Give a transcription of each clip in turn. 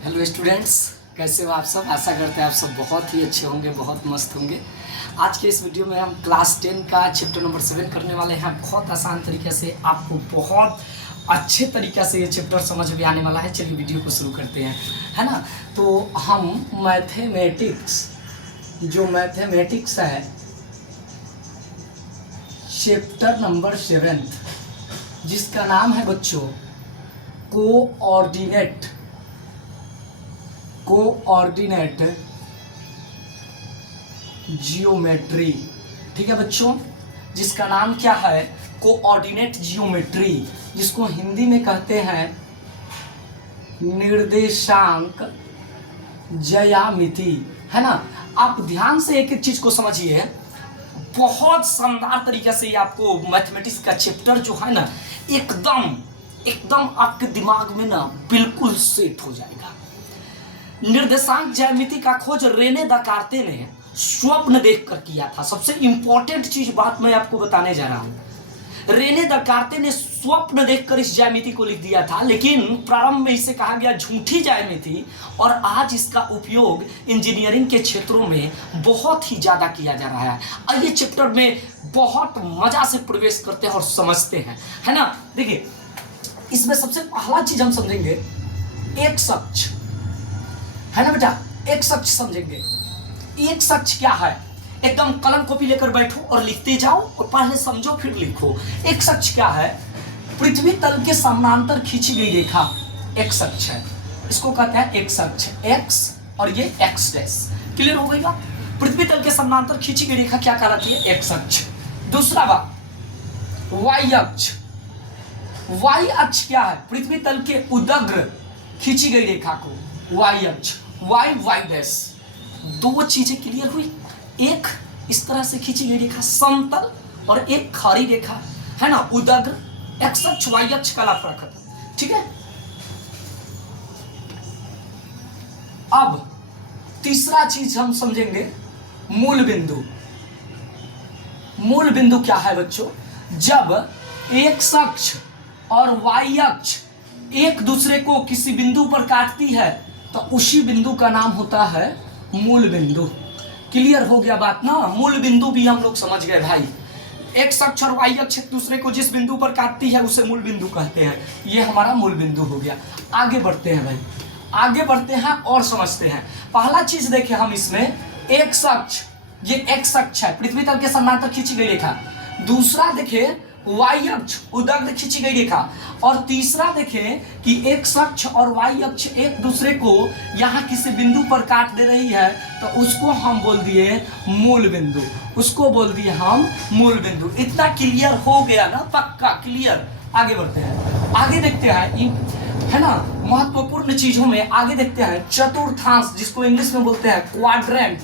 Hello students, कैसे हो आप सब। आशा करते हैं आप सब बहुत ही अच्छे होंगे, बहुत मस्त होंगे। आज के इस वीडियो में हम क्लास 10 का चैप्टर नंबर 7 करने वाले हैं। बहुत आसान तरीके से, आपको बहुत अच्छे तरीके से ये चैप्टर समझ में आने वाला है। चलिए वीडियो को शुरू करते हैं, है ना। तो हम मैथमेटिक्स, जो मैथमेटिक्स है चैप्टर नंबर 7, जिसका नाम है बच्चों कोऑर्डिनेट जियोमेट्री। ठीक है बच्चों, जिसका नाम क्या है कोऑर्डिनेट जियोमेट्री, जिसको हिंदी में कहते हैं निर्देशांक ज्यामिति, है ना। आप ध्यान से एक एक चीज को समझिए। बहुत शानदार तरीके से ये आपको मैथमेटिक्स का चैप्टर जो है ना एकदम आपके दिमाग में ना बिल्कुल सेट हो जाएगा। निर्देशांक ज्यामिति का खोज रेने दकार्ते ने स्वप्न देखकर किया था। सबसे इंपॉर्टेंट चीज बात मैं आपको बताने जा रहा हूं। रेने दकार्ते ने स्वप्न देखकर इस ज्यामिति को लिख दिया था, लेकिन प्रारंभ में इसे कहा गया झूठी ज्यामिति, और आज इसका उपयोग इंजीनियरिंग के क्षेत्रों में बहुत ही ज्यादा किया जा रहा है। आइए चैप्टर में बहुत मजा से प्रवेश करते हैं और समझते हैं, है ना। देखिए, इसमें सबसे पहला चीज हम समझेंगे एक सच, है ना बेटा। एक सच समझेंगे। एक सच क्या है, एकदम कलम कॉपी लेकर बैठो और लिखते जाओ, और पहले समझो फिर लिखो। एक सच क्या है, पृथ्वी तल के समानांतर खींची गई रेखा एक सच है। इसको कहते हैं एक सच, एक्स और ये एक्स डैश। क्लियर हो गई बात। पृथ्वी तल के समानांतर खींची गई रेखा क्या कहलाती है, एक सच। दूसरा बात, वाई अक्ष। वाई अक्ष क्या है, पृथ्वी तल के उदग्र खींची गई रेखा को वाई अक्ष, वाई वाई डैश। दो चीजें क्लियर हुई। एक इस तरह से खींची गई रेखा समतल, और एक खारी रेखा, है ना, उदग्र। एक्स अक्ष वाई अक्ष का फर्क है, ठीक है। अब तीसरा चीज हम समझेंगे मूल बिंदु। मूल बिंदु क्या है बच्चों, जब एक्स अक्ष और वाई अक्ष एक दूसरे को किसी बिंदु पर काटती है तो उसी बिंदु का नाम होता है मूल बिंदु। क्लियर हो गया बात ना। मूल बिंदु भी हम लोग समझ गए भाई। एक्स अक्ष और वाई अक्ष एक दूसरे को जिस बिंदु पर काटती है उसे मूल बिंदु कहते हैं। ये हमारा मूल बिंदु हो गया। आगे बढ़ते हैं भाई, आगे बढ़ते हैं और समझते हैं। पहला चीज देखें हम इसमें, एक्स अक्ष, ये एक्स अक्ष है, पृथ्वी तल के समानांतर खींची गई रेखा। दूसरा देखें वाई अक्ष, उदग्र खींची गई रेखा। और तीसरा देखें कि एक्स अक्ष और वाई अक्ष एक दूसरे को यहां किसी बिंदु पर काट दे रही है, तो उसको हम बोल दिए मूल बिंदु। उसको बोल दिए हम मूल बिंदु। इतना क्लियर हो गया ना, पक्का क्लियर। आगे बढ़ते हैं, आगे देखते हैं, है ना, महत्वपूर्ण चीजों में आगे देखते हैं चतुर्थांश, जिसको इंग्लिश में बोलते हैं क्वाड्रेंट,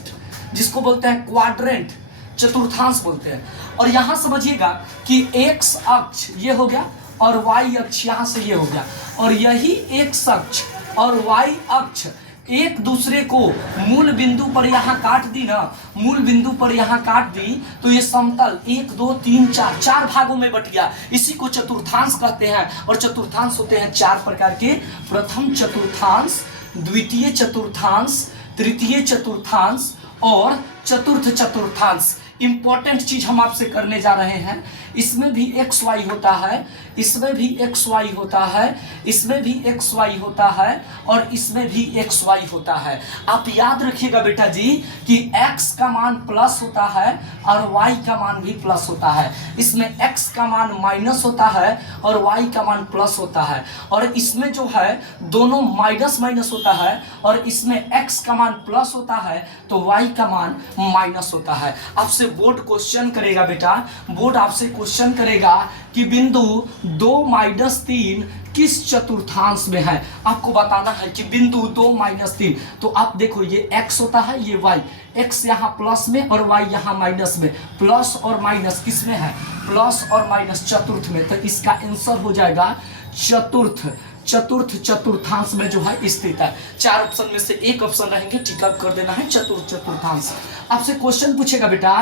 जिसको बोलते हैं क्वाड्रेंट, चतुर्थांश बोलते हैं। और यहां समझिएगा कि एक्स अक्ष ये हो गया और वाई अक्ष यहां से ये हो गया, और यही एक्स अक्ष और वाई अक्ष एक दूसरे को मूल बिंदु पर यहां काट दी ना, मूल बिंदु पर यहां काट दी, तो ये समतल 1 2 3 4 चार भागों में बट गया। इसी को चतुर्थांश कहते हैं। और चतुर्थांश होते हैं चार प्रकार के। प्रथम चतुर्थांश, द्वितीय चतुर्थांश, तृतीय चतुर्थांश और चतुर्थ चतुर्थांश। इंपॉर्टेंट चीज हम आपसे करने जा रहे हैं। इसमें भी एक्स वाई होता है, इसमें भी एक्स वाई होता है, इसमें भी एक्स वाई होता है, और इसमें भी एक्स वाई होता है। आप याद रखिएगा बेटा जी कि एक्स का मान प्लस होता है और वाई का मान भी प्लस होता है। इसमें एक्स का मान माइनस होता है और वाई का मान प्लस होता है। और इसमें जो है दोनों माइनस माइनस होता है, और इसमें एक्स का मान प्लस होता है तो वाई का मान माइनस होता है। आपसे बोर्ड क्वेश्चन करेगा बेटा, बोर्ड आपसे क्वेश्चन करेगा कि बिंदु 2-3 किस चतुर्थांश में है। आपको बताना है कि बिंदु 2-3। तो आप देखो, ये x होता है, ये y, x यहाँ प्लस में और y यहाँ माइनस में। प्लस और माइनस किस में है, प्लस और माइनस चतुर्थ में। तो इसका आंसर हो जाएगा चतुर्थ। चतुर्थ चतुर्थांश में जो है स्थित है। चार ऑप्शन में से एक ऑप्शन रहेंगे, टिक अप कर देना है, चतुर्थ चतुर्थांश। आपसे क्वेश्चन पूछेगा बेटा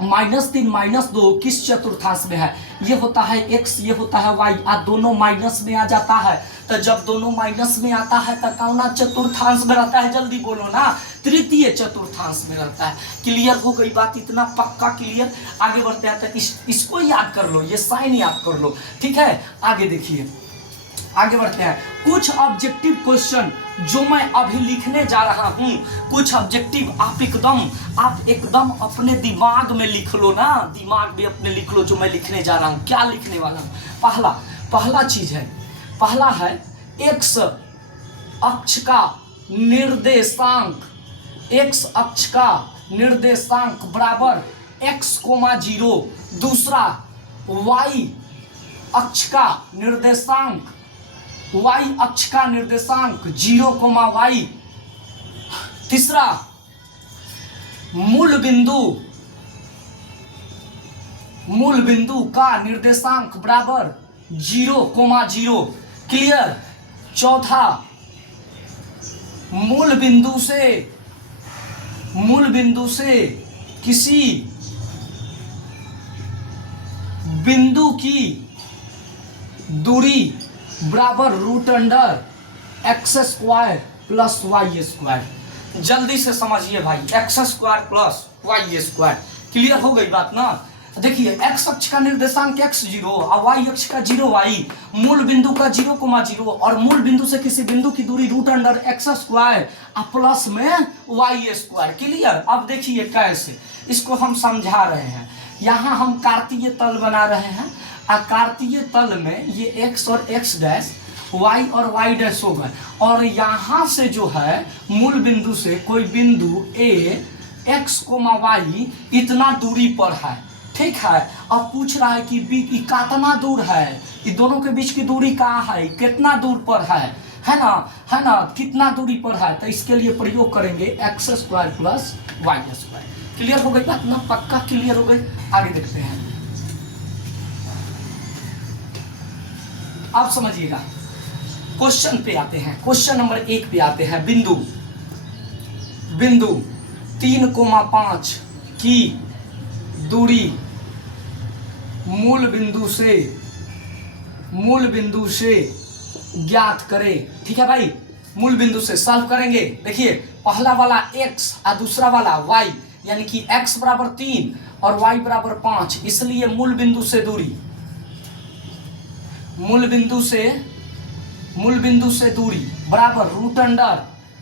-3 -2 किस चतुर्थांश में है? ये होता है x, ये होता है y, दोनों माइनस में आ जाता है। तो जब दोनों माइनस में आता है तो कौन चतुर्थांश में रहता है? जल्दी बोलो ना, तृतीय चतुर्थांश में रहता है। क्लियर हो गई बात? इतना पक्का क्लियर? आगे बढ़ते हैं तो इसको याद कर लो, ये साइन याद कर लो, ठीक है। आगे देखिए, आगे बढ़ते हैं। कुछ ऑब्जेक्टिव क्वेश्चन जो मैं अभी लिखने जा रहा हूं, कुछ ऑब्जेक्टिव आप एकदम अपने दिमाग में लिख लो ना, दिमाग में अपने लिख लो जो मैं लिखने जा रहा हूं। क्या लिखने वाला हूं? पहला चीज है, पहला है एक्स अक्ष का निर्देशांक, एक्स अक्ष का निर्देशांक बराबर x,0। दूसरा y अक्ष का निर्देशांक, y अक्ष का निर्देशांक 0,y। तीसरा मूल बिंदु का निर्देशांक बराबर 0,0। क्लियर? चौथा मूल बिंदु से किसी बिंदु की दूरी बराबर √x² प्लस y²। जल्दी से समझिए भाई, x² प्लस y²। क्लियर हो गई बात ना? देखिए, x अक्ष का निर्देशांक x0 और y अक्ष का 0y, मूल बिंदु का 0,0 और मूल बिंदु से किसी बिंदु की दूरी √x² और प्लस में y²। क्लियर? अब देखिए कैसे इसको हम समझा रहे हैं। यहाँ हम कार्तीय तल बना रहे हैं, कार्तीय तल में ये x और x डैश, y और y डैश होगा, और यहाँ से जो है मूल बिंदु से कोई बिंदु a x,y इतना दूरी पर है, ठीक है। अब पूछ रहा है कि b कितना दूर है, ये दोनों के बीच की दूरी कहाँ है, कितना दूर पर है ना, कितना दूरी पर है। तो इसके लिए प्रयोग करेंगे x² प्लस y²। क्लियर हो गई बात ना? पक्का क्लियर हो गई? आगे देखते हैं। आप समझिएगा, क्वेश्चन पे आते हैं। क्वेश्चन नंबर 1 पे आते हैं। बिंदु 3,5 की दूरी मूल बिंदु से ज्ञात करें। ठीक है भाई, मूल बिंदु से सॉल्व करेंगे। देखिए, पहला वाला x और दूसरा वाला y, यानी कि x बराबर 3 और y बराबर 5, इसलिए मूल बिंदु से दूरी बराबर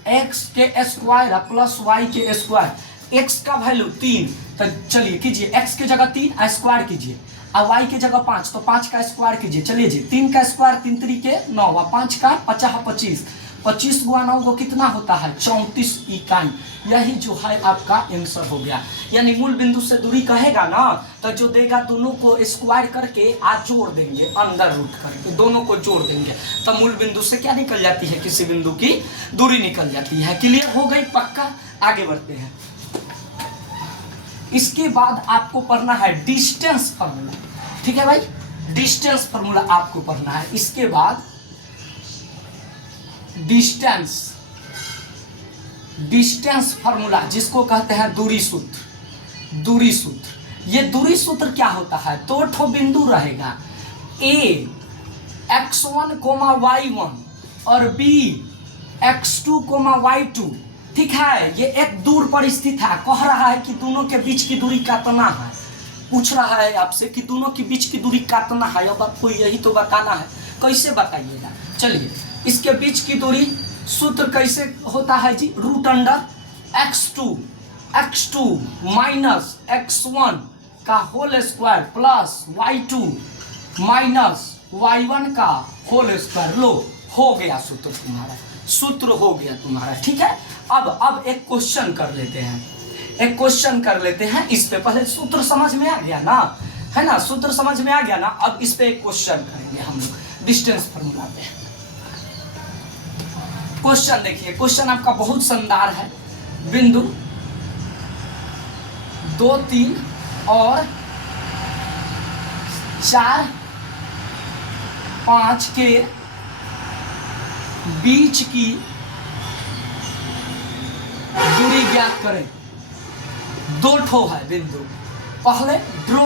√x के स्क्वायर प्लस y के स्क्वायर। x का वैल्यू 3, तो चलिए कीजिए, x के जगह 3 स्क्वायर कीजिए और y के जगह 5, तो 5 का स्क्वायर कीजिए। चलिए जी, 3 का स्क्वायर 3 3 9 और 5 का 25 गुणा 9 को कितना होता है? 34 इकाई। यही जो है आपका आंसर हो गया। यानी मूल बिंदु से दूरी कहेगा ना, तो जो देगा दोनों को स्क्वायर करके आज जोड़ देंगे, अंदर रूट करके दोनों को जोड़ देंगे, तो मूल बिंदु से क्या निकल जाती है? किसी बिंदु की दूरी निकल जाती है। क्लियर हो गई? पक्का? आगे बढ़ते हैं। इसके बाद आपको पढ़ना है डिस्टेंस फार्मूला। ठीक है भाई, डिस्टेंस फार्मूला आपको पढ़ना है। इसके बाद डिस्टेंस फार्मूला, जिसको कहते हैं दूरी सूत्र। ये दूरी सूत्र क्या होता है? 2 ठो बिंदु रहेगा, a x1, y1 और b x2, y2। ठीक है, ये एक दूर पर स्थित है। कह रहा है कि दोनों के बीच की दूरी कितना है, पूछ रहा है आपसे कि दोनों के बीच की दूरी कितना है। अब आपको यही तो बताना है, कैसे बताइएगा? चलिए, इसके बीच की दूरी सूत्र कैसे होता है जी? √x2 माइनस x1 का whole square plus y2 minus y1 का होल स्क्वायर। लो, हो गया सूत्र हो गया तुम्हारा। ठीक है, अब एक क्वेश्चन कर लेते हैं। इस पे पहले सूत्र समझ में आ गया ना, है ना? सूत्र समझ में आ गया ना? अब इस पे एक क्वेश्चन करेंगे हम लोग डिस्टेंस फार्मूला पे। क्वेश्चन देखिए, क्वेश्चन आपका बहुत शानदार है। बिंदु 2, 3 और 4, 5 के बीच की दूरी ज्ञात करें। 2 ठो है बिंदु, पहले ड्रॉ